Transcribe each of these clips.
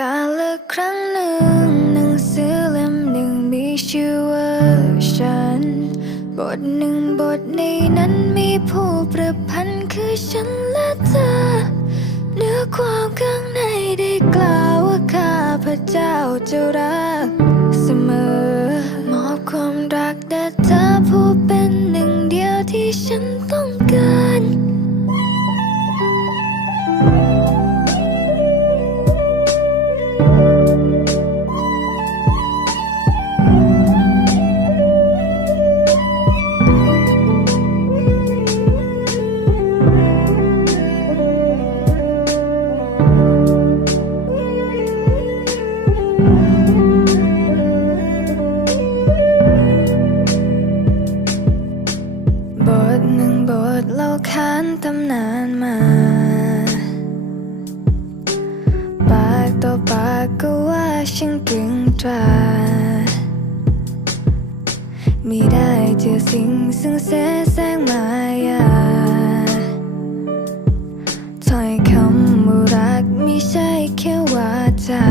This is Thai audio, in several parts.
กาละครั้งหนึ่งหนังสือเล่มหนึ่งมีชื่อว่าฉัน บทหนึ่งบทในนั้นมีผู้ประพันธ์คือฉันและเธอเนื้อความข้างในได้กล่าวว่าข้าพระเจ้าจะรักานตำนานมา ปากต่อปากก็ว่าฉันเก่งตราไม่ได้เจอสิ่งซึ่งเสแสร้งมายาถ้อยคำว่ารักไม่ใช่แค่ว่าจา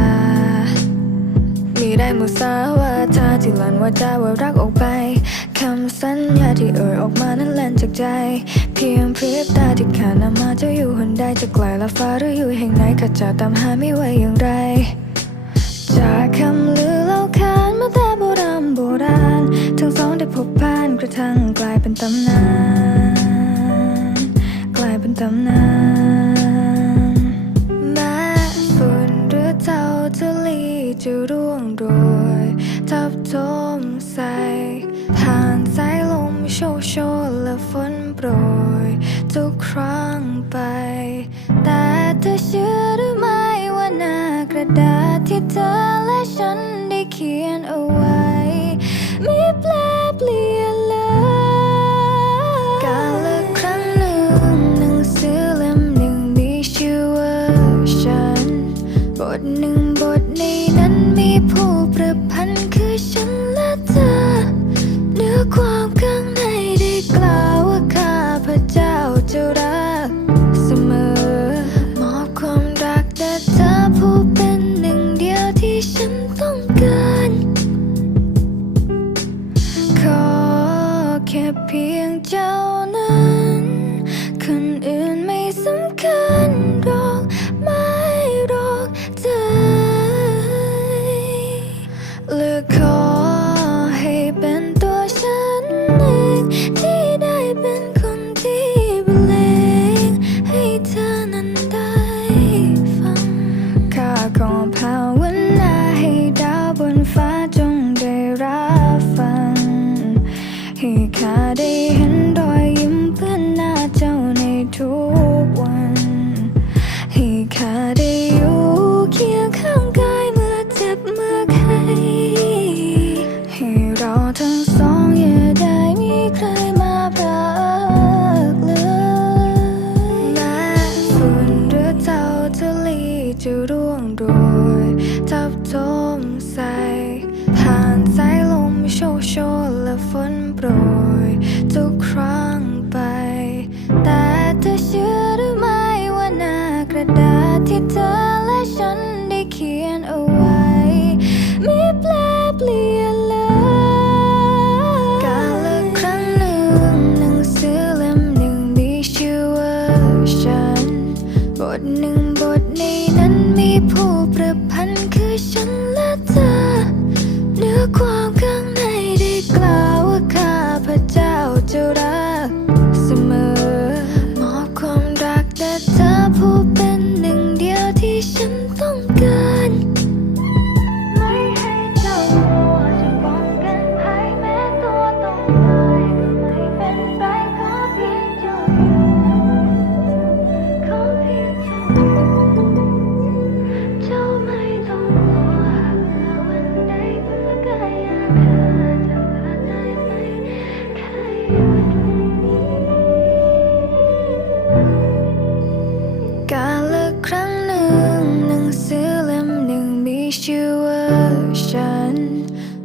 มีได้มุสาวาทาที่หลั่นว่าจาว่ารักออกไปำสัญญาที่เอ่ยออกมานั้นแล่นจากใจ เพียงพริบตาที่ขาดนำมาจะอยู่หนใดจะไกลละฟ้าหรืออยู่แห่งไหนก็จะตามหาไม่ไหวอย่างไร จากคำลือเล่าขานมาแต่โบราณโบราณ ทั้งสองได้พบผ่านกระทั่งกลายเป็นตำนาน กลายเป็นตำนานแม้ฝนหรือเท่าทะเลจะร่วงโรยทับทมใส่ผ่าน ชกโชนและฝนโปรยทุกครั้งไป แต่เธอเชื่อหรือไม่ว่าหน้ากระดาษที่เธอและฉันได้เขียนเอาไว้มีแปลเปลี่ยนเลย กาละครั้งหนึ่งหนังสือเล่มหนึ่งมีชื่อว่าฉันบทหนึ่ง จะร่วงโรยทับทมใส่ผ่านสายลมโชกโชนและฝนโปรย ทุกครั้งไป แต่เธอเชื่อหรือไม่ว่าหน้ากระดาษที่เธอ